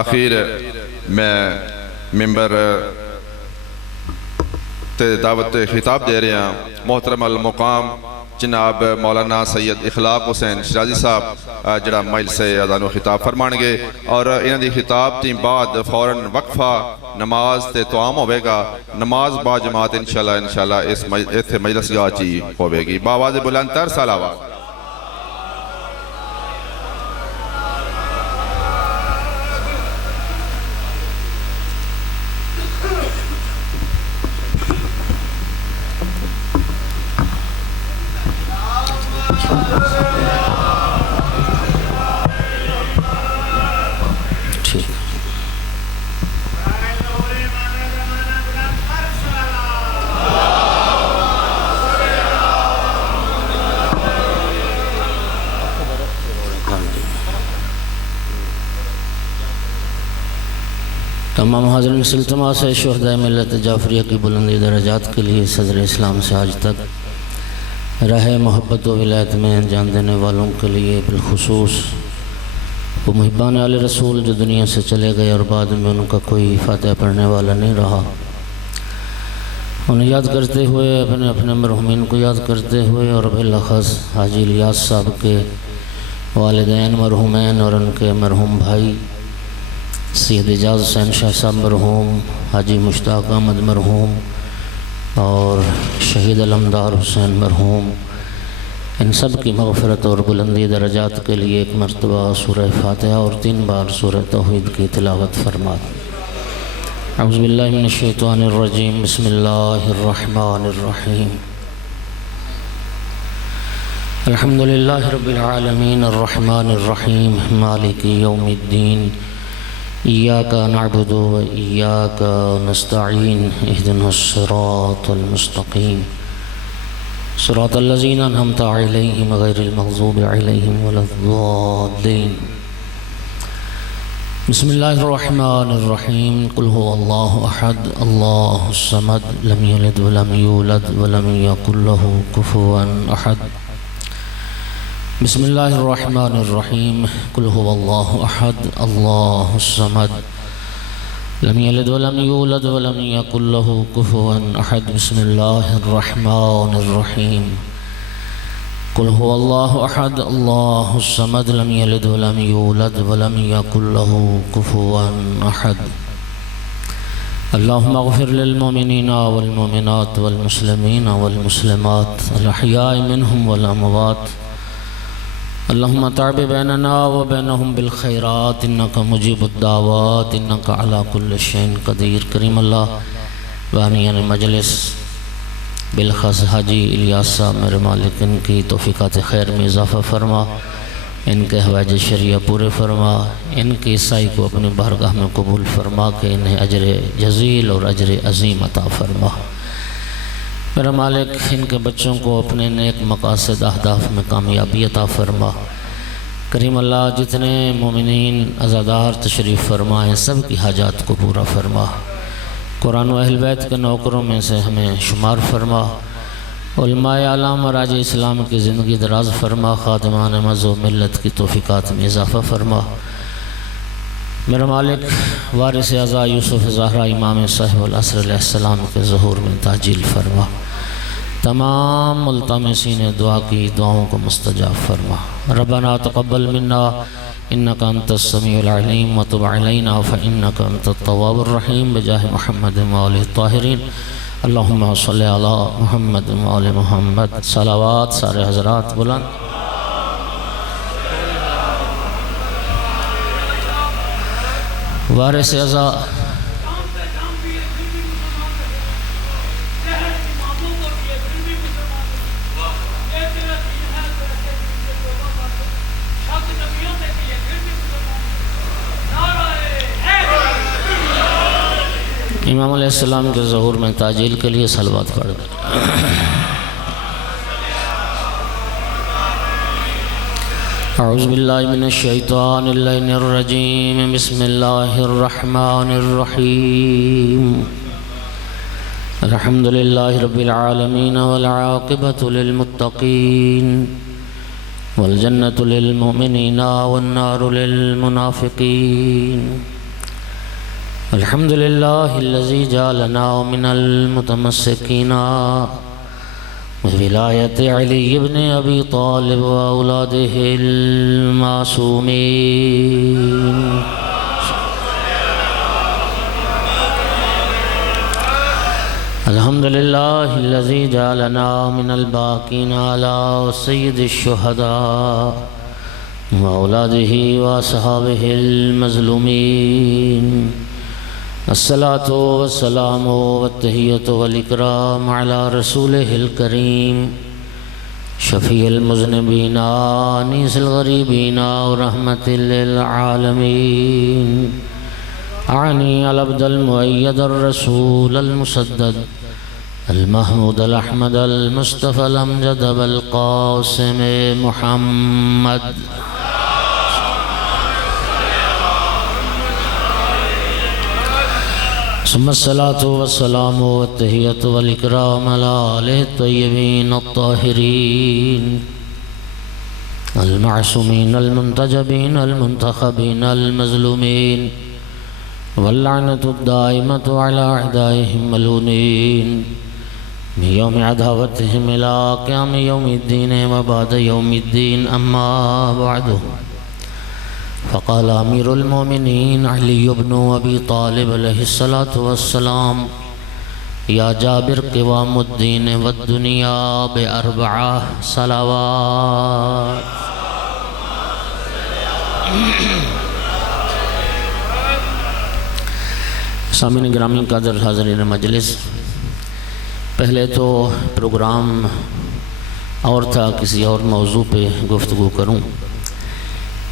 آخر میں ممبر تے دعوت خطاب دے رہے ہیں محترم المقام جناب مولانا سید اخلاق حسین شرازی صاحب جڑا مائل سے اذان و خطاب فرمان گے اور انہاں دی خطاب تھی بعد فوراً وقفہ نماز تے توام ہوئے گا. نماز با جماعت انشاءاللہ اس مجلس گاہ چی ہوئے گی. باواز بلند تر صلوات. تمام حاضرین سلطمہ سے شہداء ملت جعفریہ کی بلندی درجات کے لیے صدر اسلام سے آج تک رہے محبت و ولایت میں جان دینے والوں کے لیے بالخصوص وہ محبان آل رسول جو دنیا سے چلے گئے اور بعد میں ان کا کوئی فاتحہ پڑھنے والا نہیں رہا، انہیں یاد کرتے ہوئے اپنے مرحومین کو یاد کرتے ہوئے اور بالاخص حاجی الیاس صاحب کے والدین مرحومین اور ان کے مرحوم بھائی سید اعجاز حسین شاہ صاحب مرحوم، حاجی مشتاق احمد مرحوم اور شہید علمدار حسین مرحوم، ان سب کی مغفرت اور بلندی درجات کے لیے ایک مرتبہ سورہ فاتحہ اور 3 بار سورہ توحید کی تلاوت فرما. اعوذ باللہ من الشیطان الرجیم. بسم اللہ الرحمن الرحیم. الحمدللہ رب العالمین الرحمن الرحیم مالک یوم الدین. إياك نعبد وإياك نستعين اهدنا الصراط المستقيم صراط الذين أنعمت عليهم غير المغضوب عليهم ولا الضالين. بسم الله الرحمن الرحيم. قل هو الله أحد الله الصمد لم يلد ولم يولد ولم يكن له كفوا أحد. بسم الله الرحمن الرحيم. قل هو الله أحد الله الصمد لم يلد ولم يولد ولم يكن له كفوا أحد. بسم الله الرحمن الرحيم. قل هو الله أحد الله الصمد لم يلد ولم يولد ولم يكن له كفوا أحد. اللهم اغفر للمؤمنين والمؤمنات والمسلمين والمسلمات الأحياء منهم والأموات. اللهم تعب بيننا وبينهم بالخيرات إنك مجيب الدعوات إنك على كل شيء قدير. کریم اللہ بامیان مجلس بالخاص حاجی الیاس صاحب میرے مالک ان کی توفیقات خیر میں اضافہ فرما، ان کے حوائج شریعہ پورے فرما، ان کی سائی کو اپنی بارگاہ میں قبول فرما کہ انہیں اجر جزیل اور اجر عظیم عطا فرما. میرا مالک ان کے بچوں کو اپنے نیک مقاصد اہداف میں کامیابی عطا فرما. کریم اللہ جتنے مومنین عزادار تشریف فرمائیں سب کی حاجات کو پورا فرما. قرآن و اہل بیت کے نوکروں میں سے ہمیں شمار فرما. علماء اعلام اور راج اسلام کی زندگی دراز فرما. خادمان مذہب ملت کی توفیقات میں اضافہ فرما. میرا مالک وارث اعزا یوسف زہرا امام صاحب العصر علیہ السلام کے ظہور میں تعجیل فرما. تمام ملتمسین دعا کی دعاؤں کو مستجاب فرما. ربنا تقبل منا انك انت السميع العليم وتب علينا فانك انت التواب الرحيم بجاہ محمد وآلہ الطاہرین. اللہم صلی علی محمد وآل محمد. صلوات سارے حضرات بلند. وارث اعزا امام علیہ السلام کے ظہور میں تعجیل کے لیے صلوات پڑھ اعوذ باللہ من الشیطان اللعین الرجیم. بسم اللہ الرحمن الرحیم. الحمدللہ رب العالمین والعاقبۃ للمتقین والجنة للمؤمنين والنار للمنافقين. الحمد لله الذي جعلنا من المتمسكين بولاية علي بن أبي طالب وأولاده المعصومين. الحمد لله الذي جعلنا من الباقين على سيد الشهداء وأولاده وأصحابه المظلومين. الصلاة والسلام والتحية والإكرام على رسوله الكريم شفيع المذنبين أنيس الغريبين ورحمة للعالمين. أعني العبد المؤيد الرسول المسدد المحمود الأحمد المصطفى الأمجد بالقاسم محمد. ثم الصلاة والسلام والتحية والإكرام على آله الطيبين الطاهرين المعصومين المنتجبين المنتخبين المظلومين، واللعنة الدائمة على أعدائهم ملعونين من يوم عداوتهم إلى قيام يوم الدين وبعد يوم الدين. أما بعد، فقال أمير المؤمنين علي بن أبي طالب عليه الصلاة والسلام: يا جابر قوام الدين والدنيا بأربع صلوات. سامعین گرامی قدر حاضرین مجلس، پہلے تو پروگرام اور تھا، کسی اور موضوع پہ گفتگو کروں،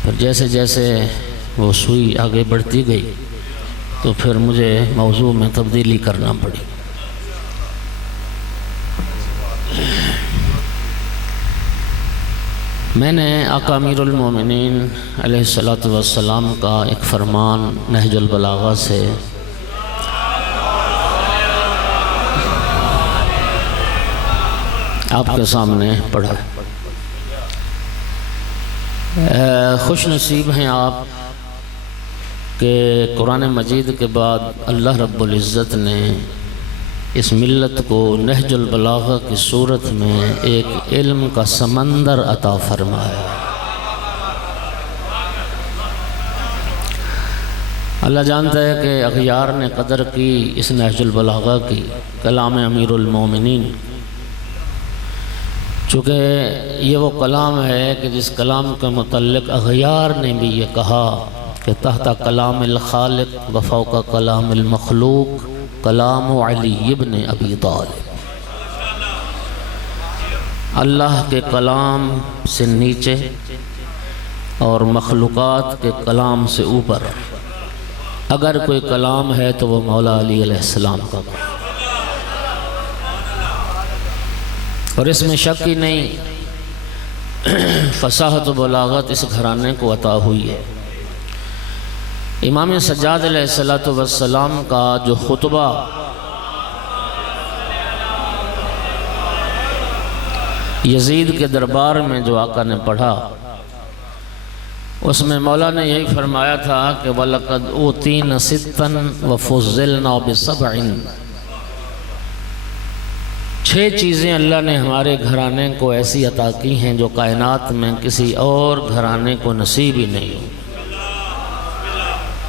پھر جیسے جیسے وہ سوئی آگے بڑھتی گئی تو پھر مجھے موضوع میں تبدیلی کرنا پڑی۔ میں نے آقا امیر المومنین علیہ الصلاۃ والسلام کا ایک فرمان نہج البلاغہ سے آپ کے سامنے پڑھا۔ خوش نصیب ہیں آپ کہ قرآن مجید کے بعد اللہ رب العزت نے اس ملت کو نہج البلاغہ کی صورت میں ایک علم کا سمندر عطا فرمایا۔ اللہ جانتا ہے کہ اغیار نے قدر کی اس نہج البلاغہ کی، کلام امیر المومنین، چونکہ یہ وہ کلام ہے کہ جس کلام کے متعلق اغیار نے بھی یہ کہا کہ تحت کلام الخالق وفوق کلام المخلوق کلام علی بن ابی طالب۔ اللہ کے کلام سے نیچے اور مخلوقات کے کلام سے اوپر اگر کوئی کلام ہے تو وہ مولا علی علیہ السلام کا کلام، اور اس میں شک ہی نہیں، فصاحت و بلاغت اس گھرانے کو عطا ہوئی ہے۔ امام سجاد علیہ السلام کا جو خطبہ یزید کے دربار میں جو آقا نے پڑھا، اس میں مولا نے یہی فرمایا تھا کہ وَلَقَدْ أُوتِينَ سِتًّا وَفُضِّلْنَا بِسَبْعٍ۔ 6 چیزیں اللہ نے ہمارے گھرانے کو ایسی عطا کی ہیں جو کائنات میں کسی اور گھرانے کو نصیب ہی نہیں ہو۔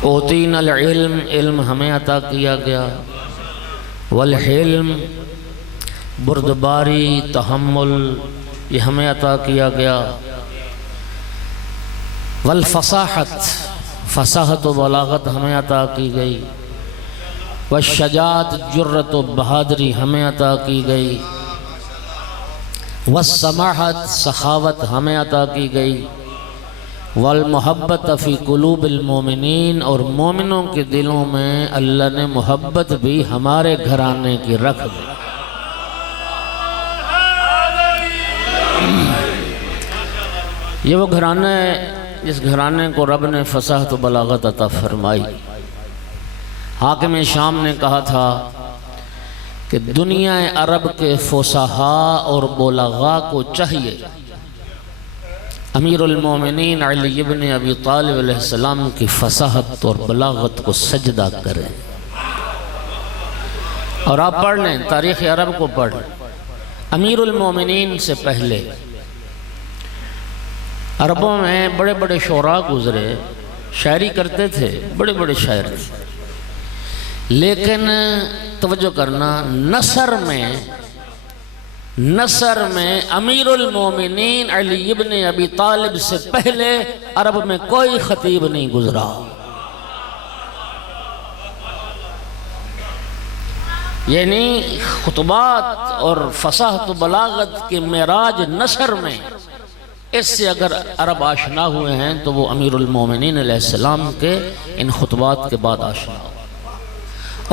اوتین العلم، علم ہمیں عطا کیا گیا، والحلم، بردباری، تحمل، یہ ہمیں عطا کیا گیا، والفصاحت، فصاحت و بلاغت ہمیں عطا کی گئی، والشجاعت، جرت و بہادری ہمیں عطا کی گئی، والسماحت، سخاوت ہمیں عطا کی گئی، والمحبت فی قلوب المومنین، اور مومنوں کے دلوں میں اللہ نے محبت بھی ہمارے گھرانے کی رکھ دی۔ یہ وہ گھرانا ہے جس گھرانے کو رب نے فصاحت و بلاغت عطا فرمائی۔ حاکم شام نے کہا تھا کہ دنیا عرب کے فصحاء اور بلغاء کو چاہیے امیر المومنین علی ابن ابی طالب علیہ السلام کی فصاحت اور بلاغت کو سجدہ کریں. اور آپ پڑھ لیں، تاریخ عرب کو پڑھ لیں. امیر المومنین سے پہلے عربوں میں بڑے بڑے شعراء گزرے، شاعری کرتے تھے، بڑے بڑے شاعر تھے، لیکن توجہ کرنا، نثر میں امیر المومنین علی ابن ابی طالب سے پہلے عرب میں کوئی خطیب نہیں گزرا. یعنی خطبات اور فصاحت و بلاغت کے معراج نثر میں اس سے اگر عرب آشنا ہوئے ہیں تو وہ امیر المومنین علیہ السلام کے ان خطبات کے بعد آشنا ہوئے.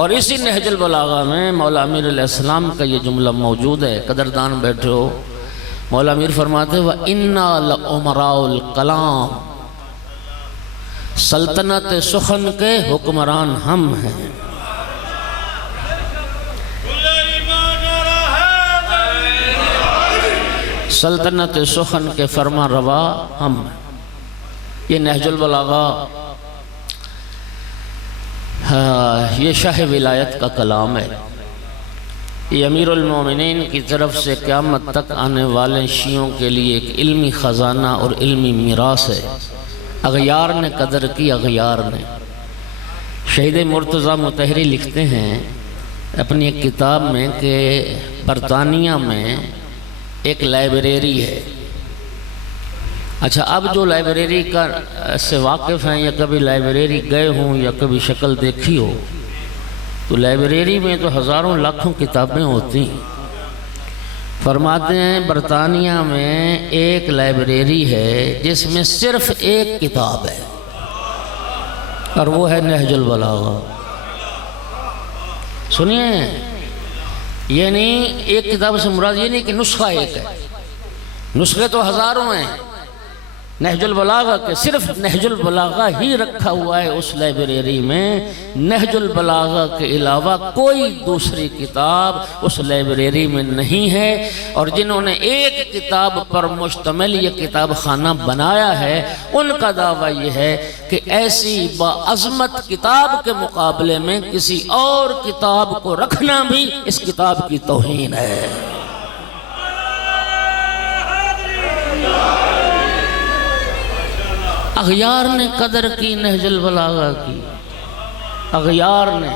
اور اسی نہج البلاغہ میں مولا امیر علیہ السلام کا یہ جملہ موجود ہے. قدردان بیٹھے ہو، مولا امیر فرماتے ہیں وَإِنَّا لَأُمَرَاءُ الْقَلَامِ، سلطنت سخن کے حکمران ہم ہیں. سلطنت سخن کے فرما روا ہم ہیں. یہ نہج البلاغہ یہ شاہ ولایت کا کلام ہے. یہ امیر المومنین کی طرف سے قیامت تک آنے والے شیعوں کے لیے ایک علمی خزانہ اور علمی میراث ہے. اغیار نے قدر کی، اغیار نے. شہید مرتضیٰ مطہری لکھتے ہیں اپنی ایک کتاب میں کہ برطانیہ میں ایک لائبریری ہے. اچھا، اب جو لائبریری کا سے واقف ہیں یا کبھی لائبریری گئے ہوں یا کبھی شکل دیکھی ہو تو لائبریری میں تو ہزاروں لاکھوں کتابیں ہوتی ہیں. فرماتے ہیں برطانیہ میں ایک لائبریری ہے جس میں صرف ایک کتاب ہے اور وہ ہے نہج البلاغہ. سنیے، یعنی ایک کتاب سے مراد یہ نہیں کہ نسخہ ایک ہے، نسخے تو ہزاروں ہیں. نہج البلاغہ کے صرف نہج البلاغہ ہی رکھا ہوا ہے اس لائبریری میں. نہج البلاغہ کے علاوہ کوئی دوسری کتاب اس لائبریری میں نہیں ہے. اور جنہوں نے ایک کتاب پر مشتمل یہ کتاب خانہ بنایا ہے ان کا دعویٰ یہ ہے کہ ایسی باعظمت کتاب کے مقابلے میں کسی اور کتاب کو رکھنا بھی اس کتاب کی توہین ہے. اغیار نے قدر کی نہج البلاغہ کی، اغیار نے.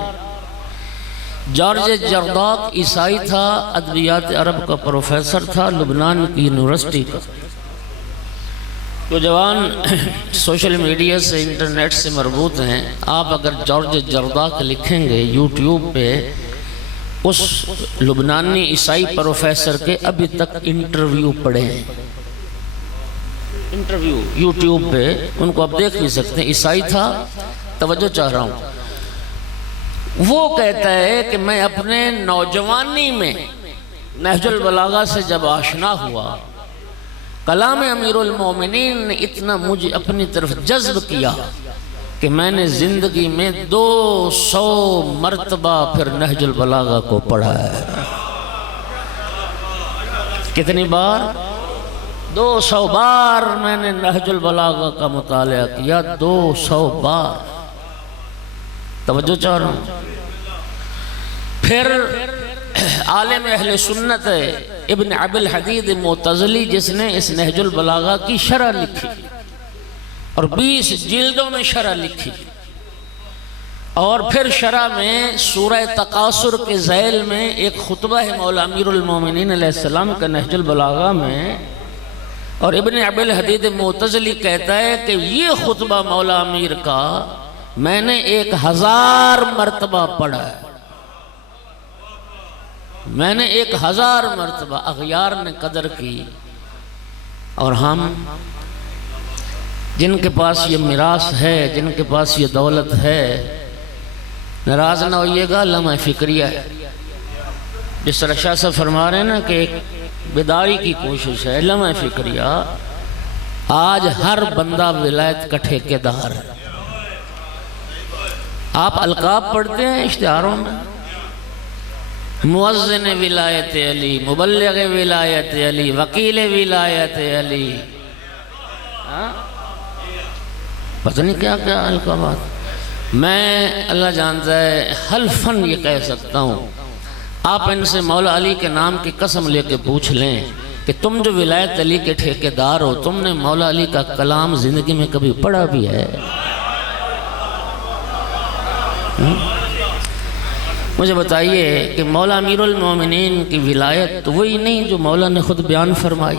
جارج جرداق عیسائی تھا، ادبیات عرب کا پروفیسر تھا، لبنان کی یونیورسٹی کا. تو جوان سوشل میڈیا سے، انٹرنیٹ سے مربوط ہیں، آپ اگر جارج جرداق لکھیں گے یوٹیوب پہ، اس لبنانی عیسائی پروفیسر کے ابھی تک انٹرویو پڑھے ہیں، انٹرویو یوٹیوب پہ، ان کو آپ دیکھ بھی سکتے ہیں. عیسائی تھا، توجہ چاہ رہا ہوں. وہ کہتا ہے کہ میں اپنے نوجوانی میں نہج البلاغہ سے جب آشنا ہوا، کلام امیر المومنین نے اتنا مجھے اپنی طرف جذب کیا کہ میں نے زندگی میں 200 مرتبہ پھر نہج البلاغہ کو پڑھا ہے. کتنی بار؟ 200 بار میں نے نہج البلاغہ کا مطالعہ کیا، 200 بار. توجہ چاہ رہا ہوں. پھر عالم اہل سنت ابن ابی الحدید معتزلی جس نے اس نہج البلاغہ کی شرح لکھی اور 20 جلدوں میں شرح لکھی، اور پھر شرح میں سورہ تکاثر کے ذیل میں ایک خطبہ ہے مولا امیر المومنین علیہ السلام کا نہج البلاغہ میں. اور ابن ابی الحدید معتزلی کہتا ہے کہ یہ خطبہ مولا امیر کا میں نے 1000 مرتبہ پڑھا ہے، میں نے 1000 مرتبہ. اغیار نے قدر کی. اور ہم جن کے پاس یہ میراث ہے، جن کے پاس یہ دولت ہے، ناراض نہ ہوئیے گا، لمحہ فکریہ ہے. جس طرح شاہ صاحب فرما رہے ہیں نا کہ ایک بیداری کی کوشش ہے، لمحہ فکریہ. آج ہر بندہ ولایت کا ٹھیکیدار ہے. آپ القاب پڑھتے ہیں اشتہاروں میں، مؤذن ولایت علی، مبلغ ولایت علی، وکیل ولایت علی. پتہ نہیں کیا کیا القابات. میں اللہ جانتا ہے حلفاً یہ کہہ سکتا ہوں، آپ ان سے مولا علی کے نام کی قسم لے کے پوچھ لیں کہ تم جو ولایت علی کے ٹھیکیدار ہو، تم نے مولا علی کا کلام زندگی میں کبھی پڑھا بھی ہے؟ مجھے بتائیے کہ مولا امیر المومنین کی ولایت تو وہی نہیں جو مولا نے خود بیان فرمائی.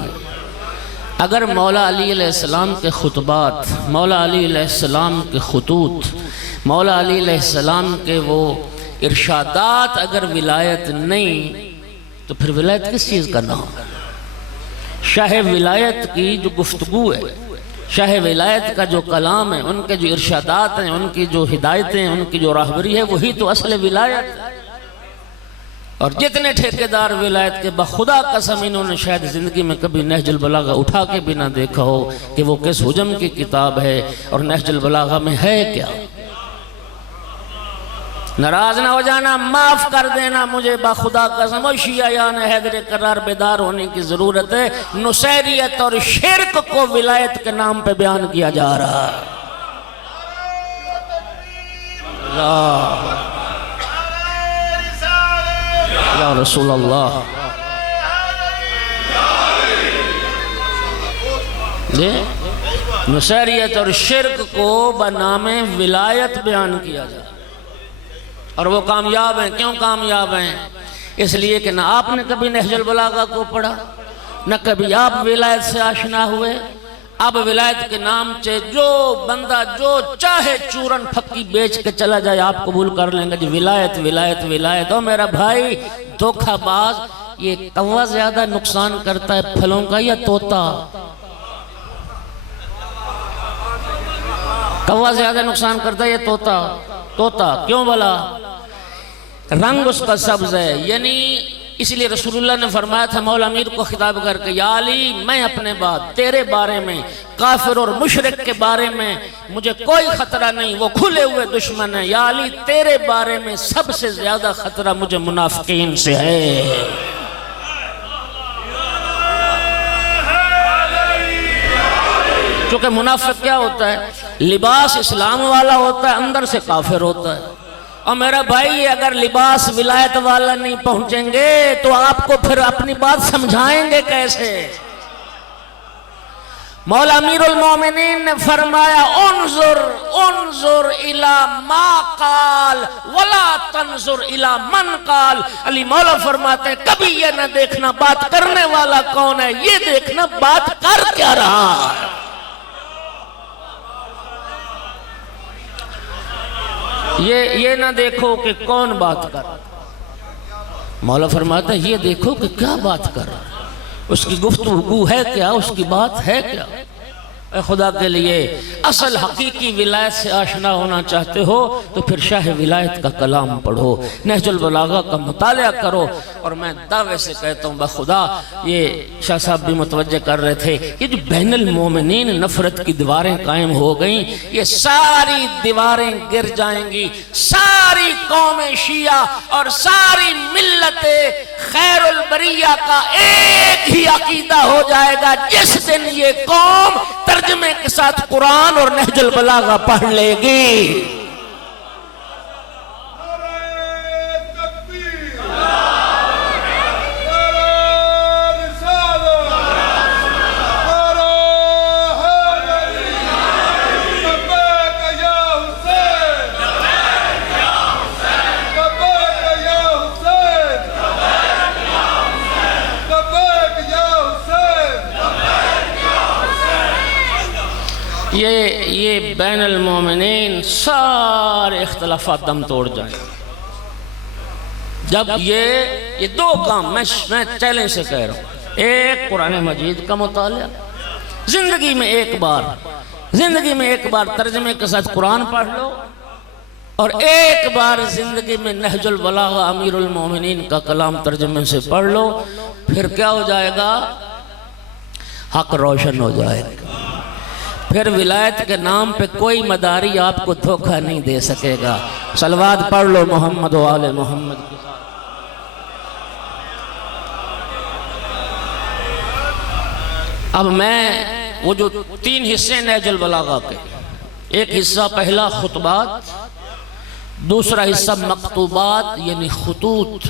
اگر مولا علی علیہ السلام کے خطبات، مولا علی علیہ السلام کے خطوط، مولا علی علیہ السلام کے وہ ارشادات اگر ولایت نہیں تو پھر ولایت کس چیز کا نام؟ شاہ ولایت کی جو گفتگو ہے، شاہ ولایت کا جو کلام ہے، ان کے جو ارشادات ہیں، ان کی جو ہدایتیں ہیں، ان کی جو راہبری ہے، وہی تو اصل ولایت ہے. اور جتنے ٹھیکیدار ولایت کے بخدا قسم انہوں نے شاید زندگی میں کبھی نہج البلاغہ اٹھا کے بھی نہ دیکھا ہو کہ وہ کس حجم کی کتاب ہے اور نہج البلاغہ میں ہے کیا. ناراض نہ ہو جانا، معاف کر دینا مجھے بخدا قسم. و شیعیان حیدر قرار بیدار ہونے کی ضرورت ہے. نصیریت اور شرک کو ولایت کے نام پہ بیان کیا جا رہا ہے. یا رسول اللہ، نصیریت اور شرک کو بنام ولایت بیان کیا جا رہا ہے. اور وہ کامیاب ہیں. کیوں کامیاب ہیں؟ اس لیے کہ نہ آپ نے کبھی نہج البلاغہ کو پڑھا، نہ کبھی آپ ولایت سے آشنا ہوئے. اب ولایت کے نام سے جو بندہ جو چاہے چورن پھکی بیچ کے چلا جائے آپ قبول کر لیں گے جی ولایت ولایت ولایت. او میرا بھائی دھوکہ باز، یہ کوا زیادہ نقصان کرتا ہے پھلوں کا یا طوطا؟ کوا زیادہ نقصان کرتا ہے یا طوطا؟ طوطا. کیوں بلا؟ رنگ اس کا سبز ہے. یعنی اس لیے رسول اللہ نے فرمایا تھا مولا امیر کو خطاب کر کے، یا علی میں اپنے بعد تیرے بارے میں، کافر اور مشرک کے بارے میں مجھے کوئی خطرہ نہیں، وہ کھلے ہوئے دشمن ہیں. یا علی تیرے بارے میں سب سے زیادہ خطرہ مجھے منافقین سے ہے. چونکہ منافق کیا ہوتا ہے؟ لباس اسلام والا ہوتا ہے، اندر سے کافر ہوتا ہے. اور میرا بھائی اگر لباس ولایت والا نہیں پہنچیں گے تو آپ کو پھر اپنی بات سمجھائیں گے کیسے؟ مولا امیر المومنین نے فرمایا انظر الی ما قال ولا تنظر الی من قال. علی مولا فرماتے ہیں کبھی یہ نہ دیکھنا بات کرنے والا کون ہے، یہ دیکھنا بات کر کیا رہا ہے. یہ نہ دیکھو کہ کون بات کر رہا، مولا فرماتا ہے یہ دیکھو کہ کیا بات کر رہا، اس کی گفتگو ہے کیا، اس کی بات ہے کیا. اے خدا کے لیے اصل حقیقی ولایت سے آشنا ہونا چاہتے ہو تو پھر شاہ ولایت کا کلام پڑھو، نہج البلاغہ کا مطالعہ کرو. اور میں دعوے سے کہتا ہوں بخدا، یہ شاہ صاحب بھی متوجہ کر رہے تھے، یہ جو بین المومنین نفرت کی دیواریں قائم ہو گئیں، یہ ساری دیواریں گر جائیں گی. ساری قوم شیعہ اور ساری ملت خیر البریہ کا ایک ہی عقیدہ ہو جائے گا جس دن یہ قوم ترجمے کے ساتھ قرآن اور نہج البلاغہ پڑھ لے گی. یہ بین المومنین سارے اختلافات دم توڑ جائیں جب یہ دو کام میں چیلنج سے کہہ رہا ہوں. ایک قرآن مجید کا مطالعہ، زندگی میں ایک بار ترجمے کے ساتھ قرآن پڑھ لو، اور ایک بار زندگی میں نہج البلاغہ امیر المومنین کا کلام ترجمے سے پڑھ لو. پھر کیا ہو جائے گا؟ حق روشن ہو جائے گا. پھر ولایت کے نام پہ کوئی مداری آپ کو دھوکہ نہیں دے سکے گا. صلوات پڑھ لو محمد و آل محمد کے ساتھ. اب میں وہ جو 3 حصے نہج البلاغہ کے، ایک حصہ پہلا خطبات، دوسرا حصہ مکتوبات یعنی خطوط۔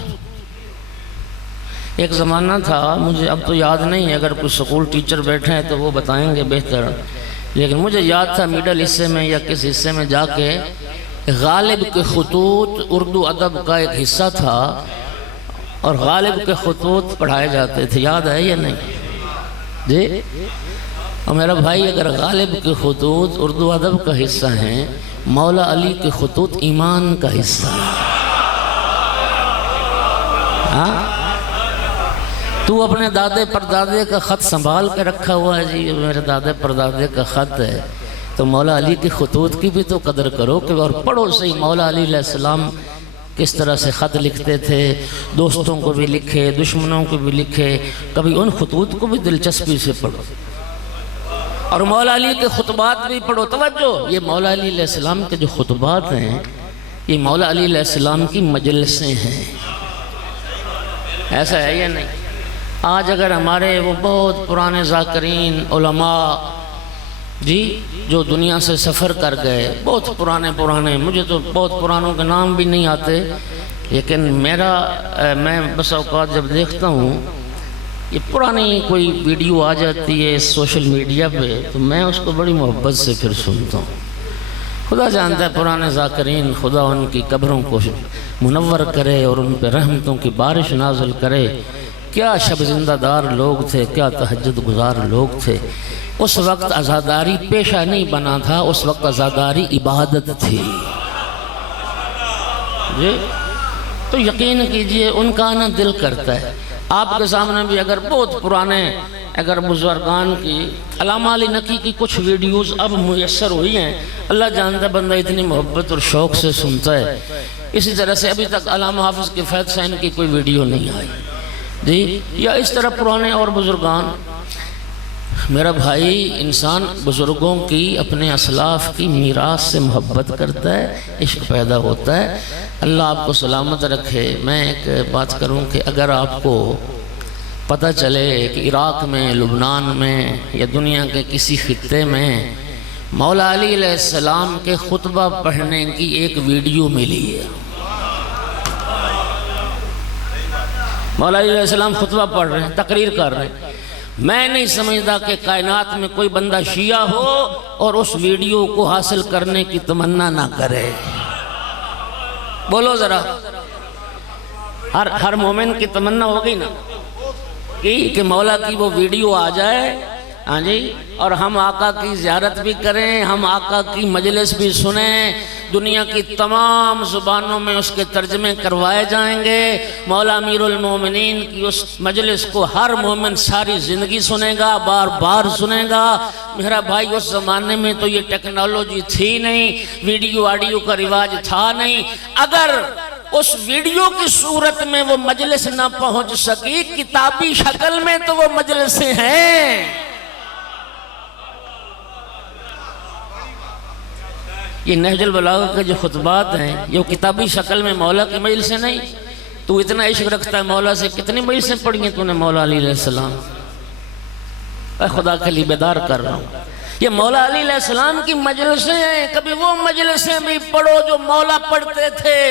ایک زمانہ تھا، مجھے اب تو یاد نہیں، اگر کوئی سکول ٹیچر بیٹھے ہیں تو وہ بتائیں گے بہتر، لیکن مجھے یاد تھا میڈل حصے میں یا کس حصے میں جا کے غالب کے خطوط اردو ادب کا ایک حصہ تھا، اور غالب کے خطوط پڑھائے جاتے تھے، یاد ہے یا نہیں؟ جی، اور میرا بھائی اگر غالب کے خطوط اردو ادب کا حصہ ہیں، مولا علی کے خطوط ایمان کا حصہ ہے۔ ہاں، تو اپنے دادے پردادے کا خط سنبھال کے رکھا ہوا ہے، جی میرے دادے پردادے کا خط ہے، تو مولا علی کی خطوط کی بھی تو قدر کرو کہ، اور پڑھو صحیح مولا علی علیہ السلام کس طرح سے خط لکھتے تھے، دوستوں کو بھی لکھے، دشمنوں کو بھی لکھے، کبھی ان خطوط کو بھی دلچسپی سے پڑھو، اور مولا علی کے خطبات بھی پڑھو۔ توجہ، یہ مولا علی علیہ السلام کے جو خطبات ہیں، یہ مولا علی علیہ السلام کی مجلسیں ہیں، ایسا ہے یا نہیں؟ آج اگر ہمارے وہ بہت پرانے ذاکرین علماء جی جو دنیا سے سفر کر گئے، بہت پرانے، مجھے تو بہت پرانوں کے نام بھی نہیں آتے، لیکن میں بس اوقات جب دیکھتا ہوں یہ پرانی کوئی ویڈیو آ جاتی ہے سوشل میڈیا پہ، تو میں اس کو بڑی محبت سے پھر سنتا ہوں۔ خدا جانتا ہے پرانے ذاکرین، خدا ان کی قبروں کو منور کرے اور ان پہ رحمتوں کی بارش نازل کرے۔ کیا شب زندہ دار لوگ تھے، کیا تہجد گزار لوگ تھے۔ اس وقت عزاداری پیشہ نہیں بنا تھا، اس وقت عزاداری عبادت تھی جی، تو یقین کیجئے ان کا نا دل کرتا ہے۔ آپ کے سامنے بھی اگر بہت پرانے اگر بزرگان کی، علامہ علی نقی کی کچھ ویڈیوز اب میسر ہوئی ہیں، اللہ جانتا ہے بندہ اتنی محبت اور شوق سے سنتا ہے، اسی طرح سے ابھی تک علامہ حافظ کفایت حسین کی کوئی ویڈیو نہیں آئی جی، یا اس طرح پرانے اور بزرگان۔ میرا بھائی، انسان بزرگوں کی، اپنے اسلاف کی میراث سے محبت کرتا ہے، عشق پیدا ہوتا ہے۔ اللہ آپ کو سلامت رکھے۔ میں ایک بات کروں کہ اگر آپ کو پتہ چلے کہ عراق میں، لبنان میں یا دنیا کے کسی خطے میں مولا علی علیہ السلام کے خطبہ پڑھنے کی ایک ویڈیو ملی ہے، مولا علی علیہ السلام خطبہ پڑھ رہے ہیں، تقریر کر رہے ہیں، میں نہیں سمجھتا کہ کائنات میں کوئی بندہ شیعہ ہو اور اس ویڈیو کو حاصل کرنے کی تمنا نہ کرے۔ بولو ذرا، ہر مومن کی تمنا ہوگی نا کہ مولا کی وہ ویڈیو آ جائے، ہاں جی، اور ہم آقا کی زیارت بھی کریں، ہم آقا کی مجلس بھی سنیں، دنیا کی تمام زبانوں میں اس کے ترجمے کروائے جائیں گے۔ مولا امیر المومنین کی اس مجلس کو ہر مومن ساری زندگی سنے گا، بار بار سنے گا۔ میرا بھائی، اس زمانے میں تو یہ ٹیکنالوجی تھی نہیں، ویڈیو آڈیو کا رواج تھا نہیں۔ اگر اس ویڈیو کی صورت میں وہ مجلس نہ پہنچ سکی، کتابی شکل میں تو وہ مجلسیں ہیں۔ یہ نہج البلاغہ کے جو خطبات ہیں، یہ کتابی شکل میں مولا کی مجلسیں نہیں۔ تو اتنا عشق رکھتا ہے مولا سے، کتنی مجلسیں پڑھی ہیں تو نے مولا علی علیہ السلام؟ اے خدا کے لیے بیدار کر رہا ہوں، یہ مولا علی علیہ السلام کی مجلسیں ہیں۔ کبھی وہ مجلسیں بھی پڑھو جو مولا پڑھتے تھے،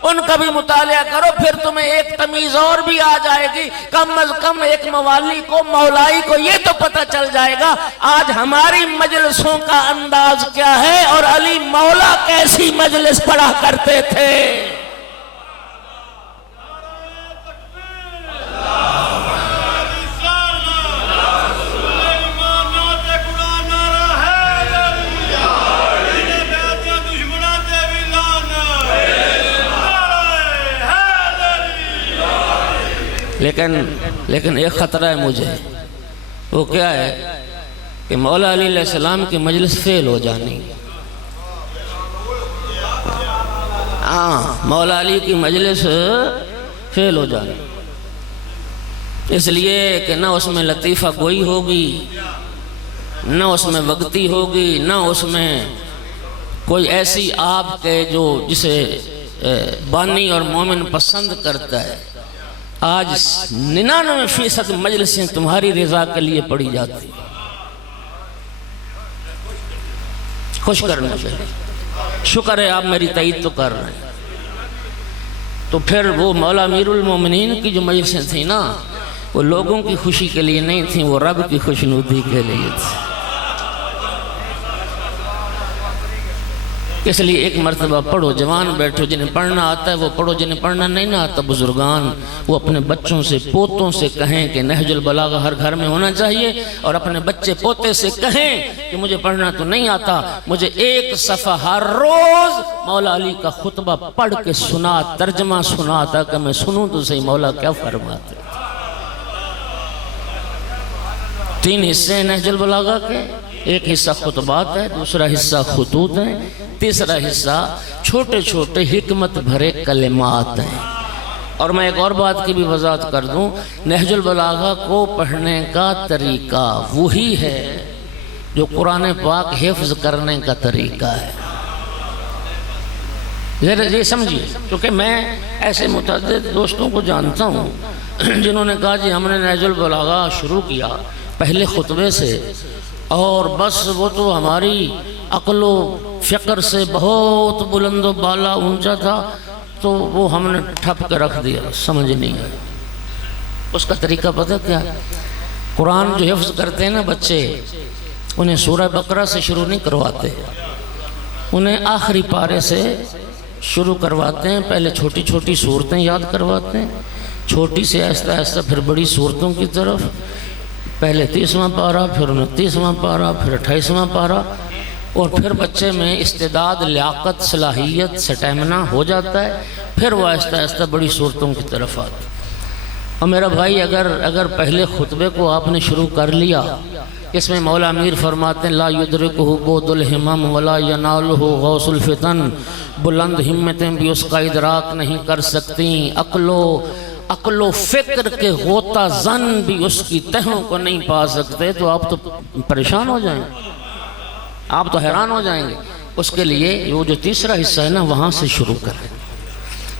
ان کا بھی مطالعہ کرو، پھر تمہیں ایک تمیز اور بھی آ جائے گی۔ کم از کم ایک موالی کو، مولائی کو یہ تو پتہ چل جائے گا آج ہماری مجلسوں کا انداز کیا ہے اور علی مولا کیسی مجلس پڑھا کرتے تھے۔ لیکن ایک خطرہ ہے مجھے، وہ کیا ہے کہ مولا علی علیہ السلام کی مجلس فیل ہو جانی۔ مولا علی کی مجلس فیل ہو جانی، اس لیے کہ نہ اس میں لطیفہ گوئی ہوگی، نہ اس میں وقتی ہوگی، نہ اس میں کوئی ایسی آپ کے جو جسے بانی اور مومن پسند کرتا ہے۔ آج 99% مجلسیں تمہاری رضا کے لیے پڑھی جاتی، خوش کرنے کے لیے۔ شکر ہے آپ میری تائید تو کر رہے ہیں۔ تو پھر وہ مولا امیر المومنین کی جو مجلسیں تھیں نا، وہ لوگوں کی خوشی کے لیے نہیں تھیں، وہ رب کی خوشنودی کے لیے تھیں۔ اس لیے ایک مرتبہ پڑھو، جوان بیٹھو، جنہیں پڑھنا آتا ہے وہ پڑھو، جنہیں پڑھنا نہیں نہ آتا بزرگان وہ اپنے بچوں سے پوتوں سے کہیں کہ نہج البلاغہ ہر گھر میں ہونا چاہیے، اور اپنے بچے پوتے سے کہیں کہ مجھے پڑھنا تو نہیں آتا، مجھے ایک صفحہ ہر روز مولا علی کا خطبہ پڑھ کے سنا، ترجمہ سنا، تاکہ میں سنوں تو صحیح مولا کیا فرماتے۔ 3 حصے ہیں نہج البلاغہ کے، ایک حصہ خطبات ہے، دوسرا حصہ خطوط ہیں، تیسرا حصہ چھوٹے چھوٹے حکمت بھرے کلمات ہیں۔ اور میں ایک اور بات کی بھی وضاحت کر دوں، نہج البلاغہ کو پڑھنے کا طریقہ وہی ہے جو قرآن پاک حفظ کرنے کا طریقہ ہے۔ یہ سمجھیے، کیونکہ میں ایسے متعدد دوستوں کو جانتا ہوں جنہوں نے کہا جی ہم نے نہج البلاغہ شروع کیا پہلے خطبے سے، اور بس وہ تو ہماری عقل و فکر سے بہت بلند و بالا اونچا تھا، تو وہ ہم نے ٹھپ کے رکھ دیا، سمجھ نہیں آئی۔ اس کا طریقہ پتہ کیا؟ قرآن جو حفظ کرتے ہیں نا بچے، انہیں سورہ بقرہ سے شروع نہیں کرواتے، انہیں آخری پارے سے شروع کرواتے ہیں۔ پہلے چھوٹی چھوٹی صورتیں یاد کرواتے ہیں، چھوٹی سے آہستہ آہستہ پھر بڑی صورتوں کی طرف، پہلے 30واں پارہ، پھر 29واں پارہ، پھر 28واں پارہ، اور پھر بچے میں استعداد، لیاقت، صلاحیت، سٹیمنا ہو جاتا ہے، پھر وہ آہستہ آہستہ بڑی صورتوں کی طرف آتا ہے۔ اور میرا بھائی اگر پہلے خطبے کو آپ نے شروع کر لیا، اس میں مولا امیر فرماتے ہیں لا یدرکہ بعد الہمم ولا ینالہ غوث الفتن، بلند ہمتیں بھی اس کا ادراک نہیں کر سکتی، عقل و فکر کے غوطہ زن بھی اس کی تہوں کو نہیں پا سکتے۔ تو آپ تو پریشان ہو جائیں گے، آپ تو حیران ہو جائیں گے۔ اس کے لیے وہ جو تیسرا حصہ ہے نا، وہاں سے شروع کریں،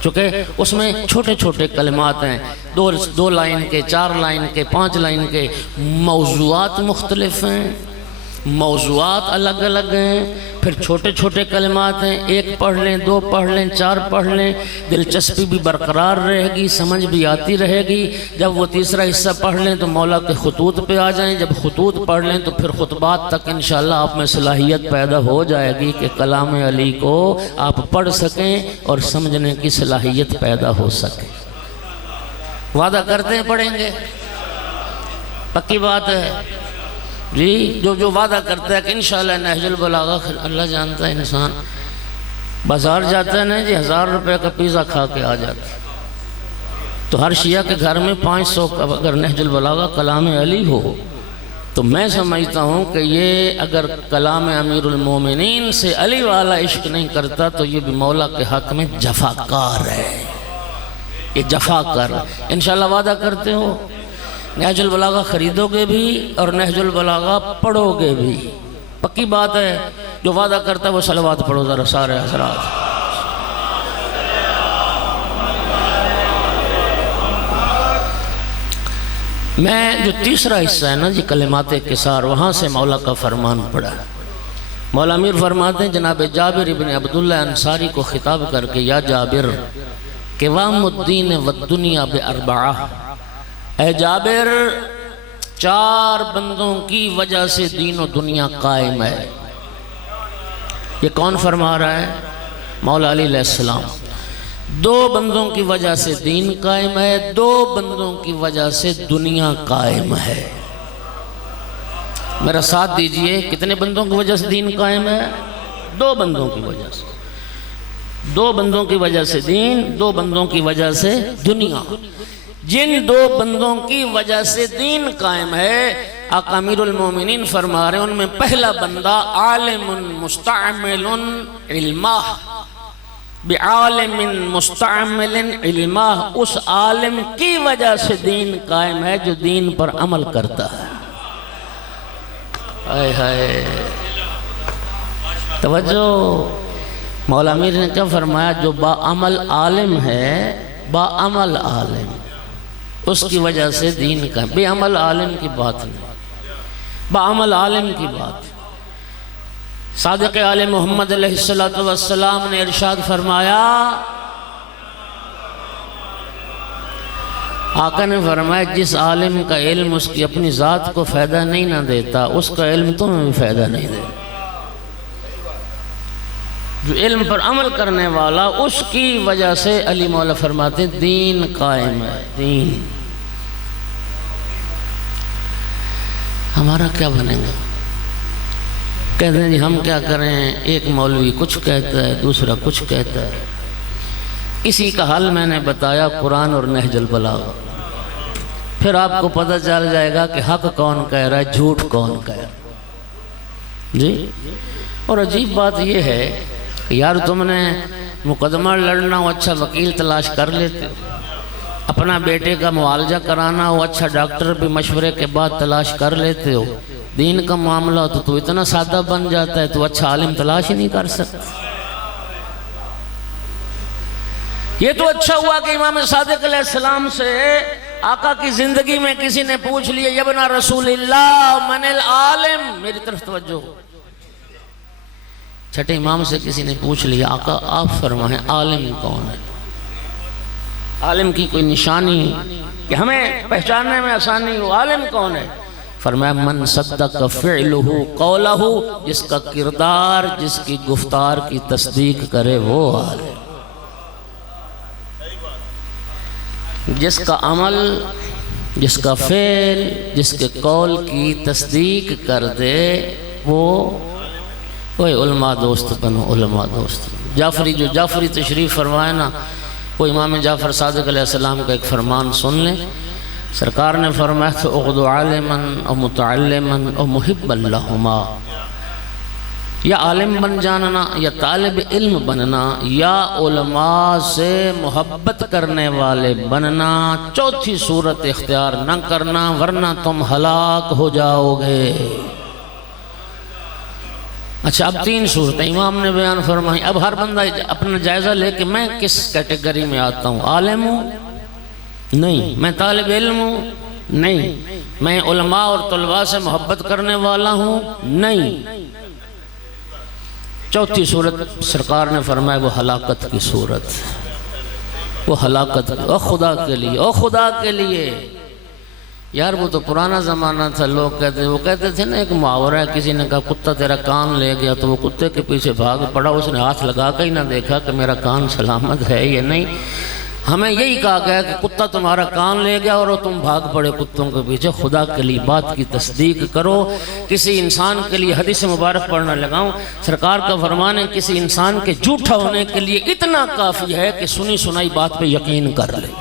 چونکہ اس میں چھوٹے چھوٹے کلمات ہیں، 2 لائن کے، 4 لائن کے، 5 لائن کے، موضوعات مختلف ہیں، موضوعات الگ الگ ہیں، پھر چھوٹے چھوٹے کلمات ہیں، 1 پڑھ لیں، 2 پڑھ لیں، 4 پڑھ لیں، دلچسپی بھی برقرار رہے گی، سمجھ بھی آتی رہے گی۔ جب وہ تیسرا حصہ پڑھ لیں تو مولا کے خطوط پہ آ جائیں، جب خطوط پڑھ لیں تو پھر خطبات تک انشاءاللہ آپ میں صلاحیت پیدا ہو جائے گی کہ کلام علی کو آپ پڑھ سکیں اور سمجھنے کی صلاحیت پیدا ہو سکے۔ وعدہ کرتے ہیں پڑھیں گے، پکی بات ہے جی، جو وعدہ کرتا ہے کہ انشاءاللہ نہج البلاغہ، اللہ جانتا ہے انسان بازار جاتا ہے نا جی، 1000 روپے کا پیزا کھا کے آ جاتا ہے، تو ہر شیعہ کے گھر میں 500 کا اگر نہج البلاغہ کلام علی ہو تو میں سمجھتا ہوں کہ یہ اگر کلام امیر المومنین سے علی والا عشق نہیں کرتا تو یہ بھی مولا کے حق میں جفاکار ہے، یہ جفاکار ہے۔ انشاءاللہ وعدہ کرتے ہو نہج البلاغہ خریدو گے بھی اور نہج البلاغہ پڑھو گے بھی، پکی بات ہے۔ جو وعدہ کرتا ہے وہ صلوات پڑھو ذرا سارے حضرات۔ میں جو تیسرا حصہ ہے نا جی کلمات کسار، وہاں سے مولا کا فرمان پڑھا۔ مولا امیر فرماتے ہیں جناب جابر ابن عبداللہ انصاری کو خطاب کر کے، یا جابر قوام الدین والدنیا باربعہ، اے جابر 4 بندوں کی وجہ سے دین و دنیا قائم ہے۔ یہ کون فرما رہا ہے؟ مولا علی علیہ السلام۔ 2 بندوں کی وجہ سے دین قائم ہے، 2 بندوں کی وجہ سے دنیا قائم ہے۔ میرا ساتھ دیجئے، کتنے بندوں کی وجہ سے دین قائم ہے؟ 2 بندوں کی وجہ سے، 2 بندوں کی وجہ سے دین، 2 بندوں کی وجہ سے دنیا۔ جن 2 بندوں کی وجہ سے دین قائم ہے، آقا امیر المومنین فرما رہے ہیں ان میں پہلا بندہ عالم مستعمل علمہ، بعالم مستعمل علمہ، اس عالم کی وجہ سے دین قائم ہے جو دین پر عمل کرتا ہے۔ ہائے ہائے توجہ، مولا امیر نے کیا فرمایا؟ جو با عمل عالم ہے، با عمل عالم، اس کی وجہ سے دین کا، بے عمل عالم کی بات نہیں، با عمل عالم کی بات۔ صادق آل محمد علیہ السلام نے ارشاد فرمایا، آقا نے فرمایا جس عالم کا علم اس کی اپنی ذات کو فائدہ نہیں نہ دیتا، اس کا علم تمہیں بھی فائدہ نہیں دے۔ جو علم پر عمل کرنے والا، اس کی وجہ سے علی مولا فرماتے دین قائم ہے۔ دین ہمارا کیا بنے گا؟ کہتے ہیں جی ہم کیا کریں، ایک مولوی کچھ کہتا ہے، دوسرا کچھ کہتا ہے۔ اسی کا حل میں نے بتایا قرآن اور نہج البلاغہ، پھر آپ کو پتہ چل جائے گا کہ حق کون کہہ رہا ہے، جھوٹ کون کہہ رہا ہے۔ جی، اور عجیب بات یہ ہے کہ یار تم نے مقدمہ لڑنا ہو، اچھا وکیل تلاش کر لیتے ہو، اپنا بیٹے کا معالجہ کرانا ہو، اچھا ڈاکٹر بھی مشورے کے بعد تلاش کر لیتے ہو، دین کا معاملہ ہو تو اتنا سادہ بن جاتا ہے، تو اچھا عالم تلاش ہی نہیں کر سکتا۔ یہ تو اچھا ہوا کہ امام صادق علیہ السلام سے آقا کی زندگی میں کسی نے پوچھ لیا، یا ابن رسول اللہ من العالم، میری طرف توجہ۔ چھٹے امام سے کسی نے پوچھ لیا، آقا آپ فرمائیں عالم کون ہے؟ عالم کی کوئی نشانی کہ ہمیں پہچاننے میں آسانی ہو، عالم کون ہے؟ فرمایا من صدق فعلہ قولہ، جس کا کردار، جس کی گفتار کی تصدیق کرے وہ عالم۔ جس کا عمل، جس کا فعل، جس کے قول کی تصدیق کر دے وہ علماء دوست بنو، علماء دوست۔ جعفری جو جعفری تشریف فرمائے نا، وہ امام جعفر صادق علیہ السلام کا ایک فرمان سن لیں۔ سرکار نے فرمایا تو اغدو عالما او متعلما او محبا لہما، یا عالم بن جاننا یا طالب علم بننا یا علماء سے محبت کرنے والے بننا، چوتھی صورت اختیار نہ کرنا ورنہ تم ہلاک ہو جاؤ گے۔ اچھا اب تین صورتیں امام نے بیان فرمائی۔ اب ہر بندہ اپنا جائزہ لے کہ میں کس کیٹیگری میں آتا ہوں، عالم ہوں؟ نہیں۔ میں طالب علم ہوں؟ نہیں۔ میں علماء اور طلباء سے محبت کرنے والا ہوں؟ نہیں۔ چوتھی صورت سرکار نے فرمایا وہ ہلاکت کی صورت، وہ ہلاکت، او خدا کے لیے، او خدا کے لیے۔ یار وہ تو پرانا زمانہ تھا، لوگ کہتے تھے نا، ایک محاورہ ہے، کسی نے کہا کتا تیرا کان لے گیا تو وہ کتے کے پیچھے بھاگ پڑا، اس نے ہاتھ لگا کے ہی نہ دیکھا کہ میرا کان سلامت ہے یا نہیں۔ ہمیں یہی کہا گیا کہ کتا تمہارا کان لے گیا اور تم بھاگ پڑے کتوں کے پیچھے۔ خدا کے لیے بات کی تصدیق کرو۔ کسی انسان کے لیے حدیث مبارک پڑھنا لگاؤں، سرکار کا فرمان ہے کسی انسان کے جھوٹا ہونے کے لیے اتنا کافی ہے کہ سنی سنائی بات پہ یقین کر لے۔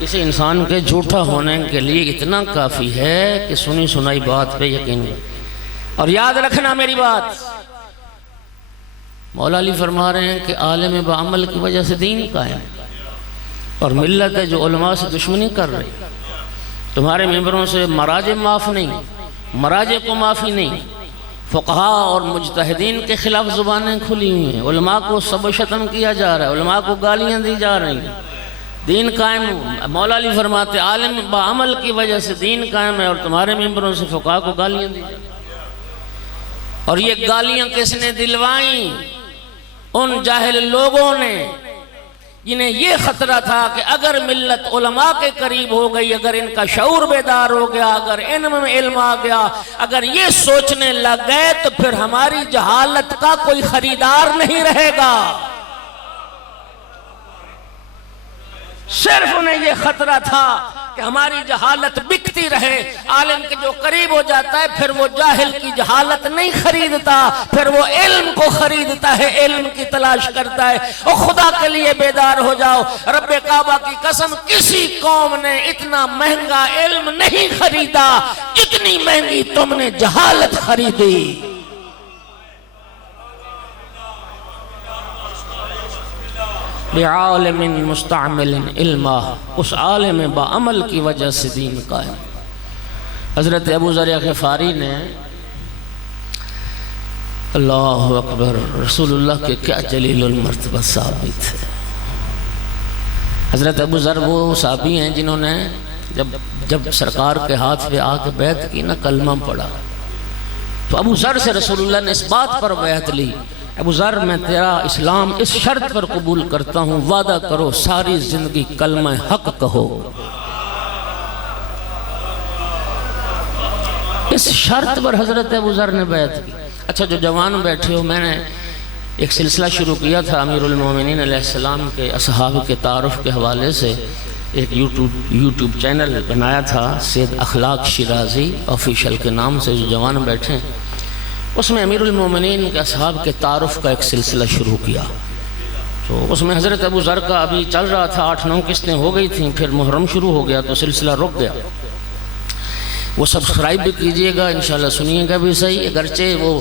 کسی انسان کے جھوٹا ہونے کے لیے اتنا کافی ہے کہ سنی سنائی بات پہ یقین کر۔ اور یاد رکھنا میری بات، مولا علی فرما رہے ہیں کہ عالم بعمل کی وجہ سے دین قائم، اور ملت ہے جو علماء سے دشمنی کر رہی۔ تمہارے ممبروں سے مراجع معاف نہیں، مراجع کو معافی نہیں، فقہاء اور مجتہدین کے خلاف زبانیں کھلی ہوئی ہیں، علماء کو سب و شتم کیا جا رہا ہے، علماء کو گالیاں دی جا رہی ہیں۔ دین قائم، مولا علی فرماتے عالم بعمل کی وجہ سے دین قائم ہے، اور تمہارے ممبروں سے فقہاء کو گالیاں دی جا رہی ہیں۔ اور یہ گالیاں کس نے دلوائیں؟ ان جاہل لوگوں نے جنہیں یہ خطرہ تھا کہ اگر ملت علماء کے قریب ہو گئی، اگر ان کا شعور بیدار ہو گیا، اگر ان میں علم آ گیا، اگر یہ سوچنے لگ گئے تو پھر ہماری جہالت کا کوئی خریدار نہیں رہے گا۔ صرف انہیں یہ خطرہ تھا کہ ہماری جہالت بکتی رہے۔ عالم کے جو قریب ہو جاتا ہے پھر وہ جاہل کی جہالت نہیں خریدتا، پھر وہ علم کو خریدتا ہے، علم کی تلاش کرتا ہے۔ اور خدا کے لیے بیدار ہو جاؤ، رب کعبہ کی قسم کسی قوم نے اتنا مہنگا علم نہیں خریدا جتنی مہنگی تم نے جہالت خریدی۔ بعالم مستعمل علما، اس عالم بعمل کی وجہ سے دین قائم۔ حضرت ابو ذر غفاری نے، اللہ اکبر، رسول اللہ کے کیا جلیل المرتبہ صحابی تھے۔ حضرت ابو ذر وہ صحابی ہیں جنہوں نے جب سرکار کے ہاتھ پہ آ کے بیعت کی نا، کلمہ پڑھا، تو ابو ذر سے رسول اللہ نے اس بات پر بیعت لی، ابو ذر میں تیرا اسلام اس شرط پر قبول کرتا ہوں، وعدہ کرو ساری زندگی کلمہ حق کہو۔ اس شرط پر حضرت ابو ذر نے بیعت کی۔ اچھا جو جوان بیٹھے ہو، میں نے ایک سلسلہ شروع کیا تھا امیر المومنین علیہ السلام کے اصحاب کے تعارف کے حوالے سے، ایک یوٹیوب چینل بنایا تھا سید اخلاق شیرازی آفیشل کے نام سے، جو جوان بیٹھے ہیں اس میں امیر المومنین کے اصحاب کے تعارف کا ایک سلسلہ شروع کیا۔ تو اس میں حضرت ابو ذر کا ابھی چل رہا تھا، 8-9 قسطیں ہو گئی تھیں، پھر محرم شروع ہو گیا تو سلسلہ رک گیا۔ وہ سبسکرائب بھی کیجئے گا، انشاءاللہ سنیے گا بھی صحیح، اگرچہ وہ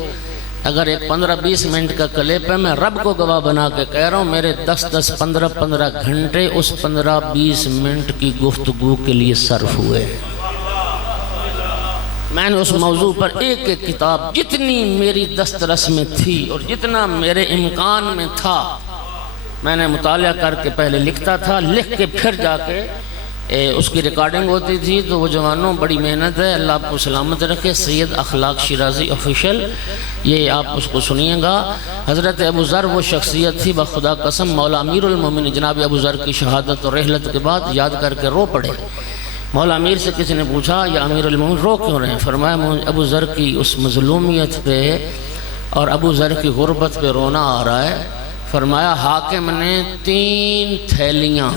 اگر ایک 15-20 منٹ کا کلپ ہے، میں رب کو گواہ بنا کے کہہ رہا ہوں میرے 10-10 15-15 گھنٹے اس 15-20 منٹ کی گفتگو کے لیے صرف ہوئے۔ میں نے اس موضوع پر ایک ایک کتاب جتنی میری دسترس میں تھی اور جتنا میرے امکان میں تھا میں نے مطالعہ کر کے پہلے لکھتا تھا، لکھ کے پھر جا کے اس کی ریکارڈنگ ہوتی تھی۔ تو وہ جوانوں بڑی محنت ہے، اللہ آپ کو سلامت رکھے، سید اخلاق شیرازی آفیشل، یہ آپ اس کو سنیے گا۔ حضرت ابو ذر وہ شخصیت تھی بخدا قسم، مولا امیر المومنین جناب ابو ذر کی شہادت اور رحلت کے بعد یاد کر کے رو پڑے۔ مولا امیر سے کسی نے پوچھا یا امیر المومنین رو کیوں رہے ہیں؟ فرمایا ابو ذر کی اس مظلومیت پہ اور ابو ذر کی غربت پہ رونا آ رہا ہے۔ فرمایا حاکم نے 3 تھیلیاں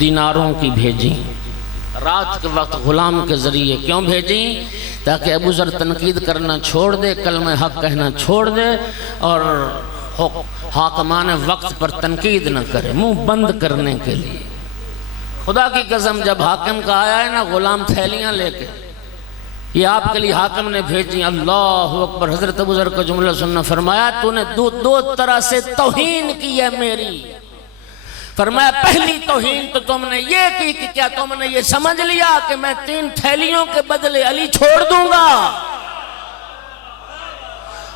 دیناروں کی بھیجی رات کے وقت غلام کے ذریعے، کیوں بھیجی؟ تاکہ ابو ذر تنقید کرنا چھوڑ دے، کلمہ حق کہنا چھوڑ دے اور حاکمان وقت پر تنقید نہ کرے، منہ بند کرنے کے لیے۔ خدا کی قسم جب حاکم کا آیا ہے نا غلام تھیلیاں لے کے، یہ آپ کے لیے حاکم نے بھیجی، اللہ اکبر۔ حضرت ابو ذر کا جملہ سننا، فرمایا تو نے دو طرح سے توہین کی ہے میری۔ فرمایا پہلی توہین تو تم نے یہ کی کہ کیا تم نے یہ سمجھ لیا کہ میں 3 تھیلیوں کے بدلے علی چھوڑ دوں گا؟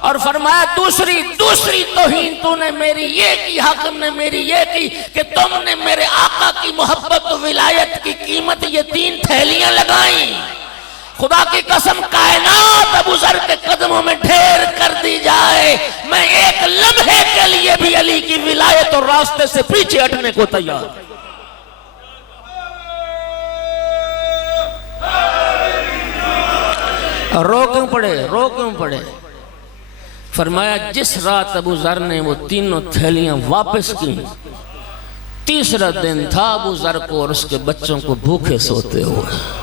اور فرمایا دوسری توہین تو نے میری یہ کی، حاکم نے میری یہ کی کہ تم نے میرے آقا کی محبت و ولایت کی قیمت یہ 3 تھیلیاں لگائیں۔ خدا کی قسم کائنات ابو ذر کے قدموں میں ڈھیر کر دی جائے، میں ایک لمحے کے لیے بھی علی کی ولایت اور راستے سے پیچھے ہٹنے کو تیار۔ رو کیوں پڑے؟ فرمایا جس رات ابو ذر نے وہ 3 تھیلیاں واپس کی، تیسرا دن تھا ابو ذر کو اور اس کے بچوں کو بھوکے سوتے ہوئے۔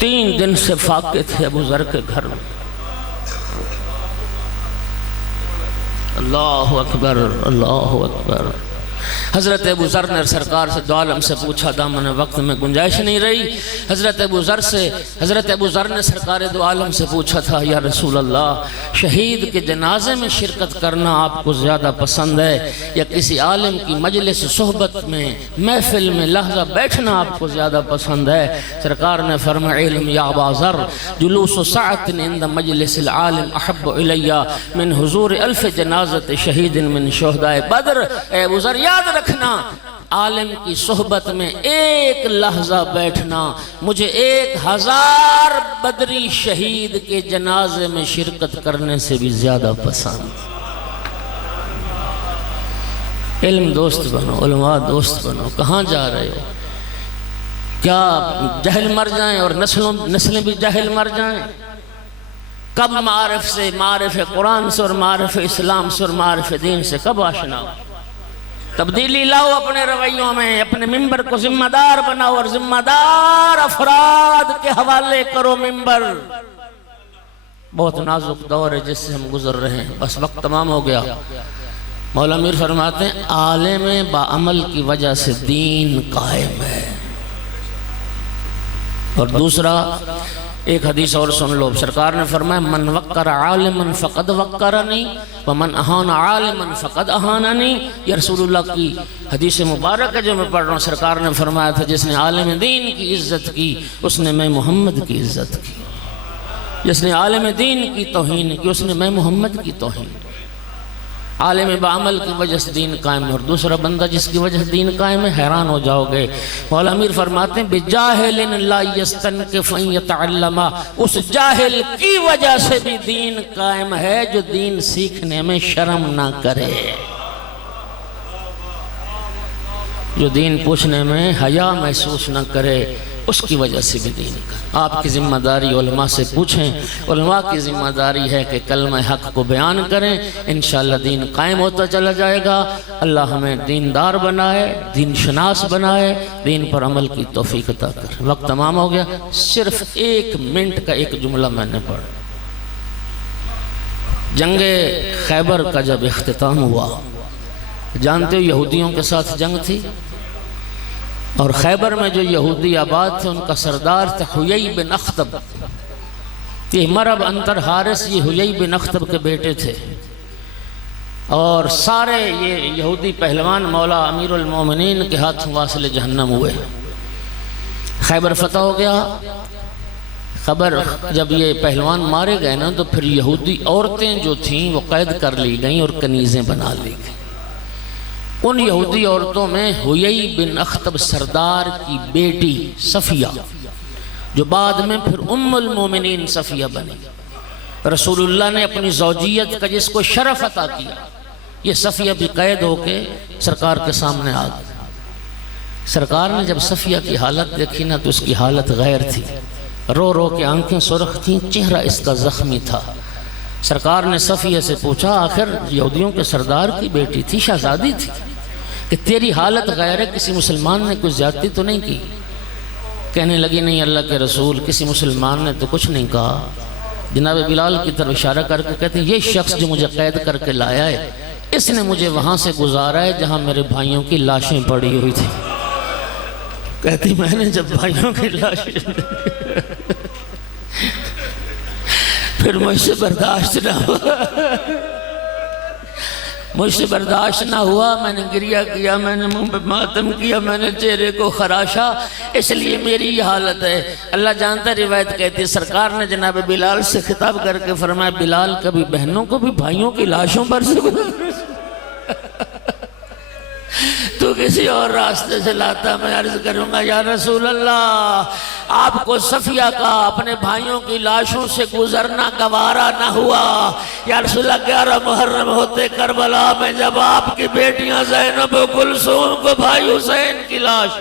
3 دن سے فاقے تھے ابو ذر کے گھر میں۔ اللہ اکبر، اللہ اکبر۔ حضرت ابو ذر نے سرکار سے دو عالم سے پوچھا، دامن وقت میں گنجائش نہیں رہی۔ حضرت ابو ذر نے سرکار دو عالم سے پوچھا تھا، یا رسول اللہ شہید کے جنازے میں شرکت کرنا آپ کو زیادہ پسند ہے یا کسی عالم کی مجلس صحبت میں محفل میں لحظہ بیٹھنا آپ کو زیادہ پسند ہے؟ سرکار نے فرمایا علم یا ابا ذر جلوس ساعت عند مجلس العالم احب الی من حضور 1000 جنازت شہید من شہداء بدر۔ اے ابو ذر یاد رکھنا، عالم کی صحبت میں ایک لحظہ بیٹھنا مجھے 1000 بدری شہید کے جنازے میں شرکت کرنے سے بھی زیادہ پسند۔ علم دوست بنو، علماء دوست بنو۔ کہاں جا رہے ہو؟ کیا جہل مر جائیں اور نسلیں بھی جہل مر جائیں؟ کب معارف سے، معارف قرآن سے اور معارف اسلام سے اور معارف دین سے کب آشنا ہو؟ تبدیلی لاؤ اپنے رویوں میں، اپنے ممبر کو ذمہ دار بناؤ اور ذمہ دار افراد کے حوالے کرو ممبر۔ بہت نازک دور ہے جس سے ہم گزر رہے ہیں، بس وقت تمام ہو گیا۔ مولا امیر فرماتے ہیں عالم باعمل کی وجہ سے دین قائم ہے۔ اور دوسرا ایک حدیث اور سن لو، سرکار نے فرمایا من وقر عالما فقد وقرنی ومن اہان عالما فقد اہاننی۔ یہ رسول اللہ کی حدیث مبارک ہے جو میں پڑھ رہا ہوں۔ سرکار نے فرمایا تھا جس نے عالم دین کی عزت کی اس نے میں محمد کی عزت کی، جس نے عالم دین کی توہین کی اس نے میں محمد کی توہین کی۔ عالم بعمل کی وجہ سے دین قائم ہے، اور دوسرا بندہ جس کی وجہ سے دین قائم ہے، حیران ہو جاؤ گے۔ مولا امیر فرماتے ہیں بِجَاهِلٍ لَا يَسْتَنْكِفْ أَن يَتَعَلَّمَ، اس جاہل کی وجہ سے بھی دین قائم ہے جو دین سیکھنے میں شرم نہ کرے، جو دین پوچھنے میں حیا محسوس نہ کرے، اس کی وجہ سے بھی دین کا۔ آپ کی ذمہ داری علماء سے پوچھیں، علماء کی ذمہ داری ہے کہ کلمہ حق کو بیان کریں، انشاءاللہ دین قائم ہوتا چلا جائے گا۔ اللہ ہمیں دیندار بنائے، دین شناس بنائے، دین پر عمل کی توفیق عطا کر۔ وقت تمام ہو گیا، صرف 1 منٹ کا ایک جملہ میں نے پڑھا۔ جنگ خیبر کا جب اختتام ہوا، جانتے ہو یہودیوں کے ساتھ جنگ تھی، اور خیبر میں جو یہودی آباد تھے ان کا سردار تھا حیی بن اخطب۔ یہ مرب انتر حارث یہ حیی بن اخطب کے بیٹے تھے، اور سارے یہ یہودی پہلوان مولا امیر المومنین کے ہاتھوں واصل جہنم ہوئے۔ خیبر فتح ہو گیا۔ خبر جب یہ پہلوان مارے گئے نا تو پھر یہودی عورتیں جو تھیں وہ قید کر لی گئیں اور کنیزیں بنا لی گئیں۔ ان یہودی عورتوں میں حیی بن اخطب سردار کی بیٹی صفیہ، جو بعد میں پھر ام المومنین صفیہ بنی، رسول اللہ نے اپنی زوجیت کا جس کو شرف عطا کیا، یہ صفیہ بھی قید ہو کے سرکار کے سامنے آ گئی۔ سرکار نے جب صفیہ کی حالت دیکھی نا تو اس کی حالت غیر تھی، رو رو کے آنکھیں سرخ تھیں، چہرہ اس کا زخمی تھا۔ سرکار نے صفیہ سے پوچھا، آخر یہودیوں کے سردار کی بیٹی تھی، شہزادی تھی، کہ تیری حالت غیر ہے، کسی مسلمان نے کوئی زیادتی تو نہیں کی؟ کہنے لگی نہیں اللہ کے رسول، کسی مسلمان نے تو کچھ نہیں کہا۔ جناب بلال کی طرف اشارہ کر کے کہتے ہیں یہ شخص جو مجھے قید کر کے لایا ہے، اس نے مجھے وہاں سے گزارا ہے جہاں میرے بھائیوں کی لاشیں پڑی ہوئی تھی۔ کہتی میں نے جب بھائیوں کی لاشیں پھر مجھ سے برداشت نہ ہوا، مجھ سے برداشت نہ ہوا، میں نے گریہ کیا، میں نے منہ پہ ماتم کیا، میں نے چہرے کو خراشا، اس لیے میری یہ حالت ہے۔ اللہ جانتا روایت کہتی ہے سرکار نے جناب بلال سے خطاب کر کے فرمایا بلال کبھی بہنوں کو بھی بھائیوں کی لاشوں پر سے تو کسی اور راستے سے لاتا، میں عرض کروں گا یا رسول اللہ آپ کو صفیہ کا اپنے بھائیوں کی لاشوں سے گزرنا گوارا نہ ہوا۔ یا رسول اللہ 11 محرم ہوتے کربلا میں جب آپ کی بیٹیاں زینب و کلثوم کو بھائی حسین کی لاش